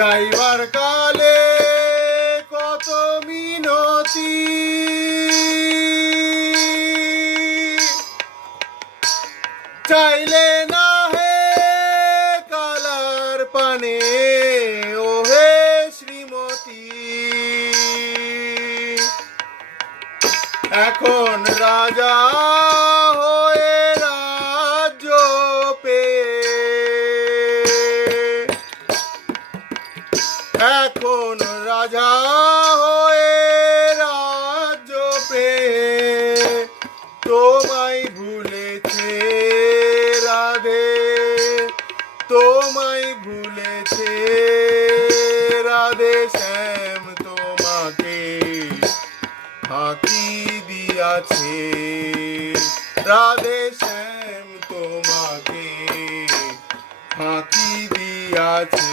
যাইবার কালে কত মিনতি, চাইলে না হে কালার পানে ও হে শ্রীমতী। এখন রাজা হয়ে রাজ্য পেয়ে, এখন রাজা হয়ে রাজ্য পেয়ে তোমায় ভুলেছে রাধে, তোমায় ভুলেছে রাধে। শ্যাম তোমাকে ফাঁকি দিয়াছে রাধে, শ্যাম তোমাকে ফাঁকি দিয়াছে।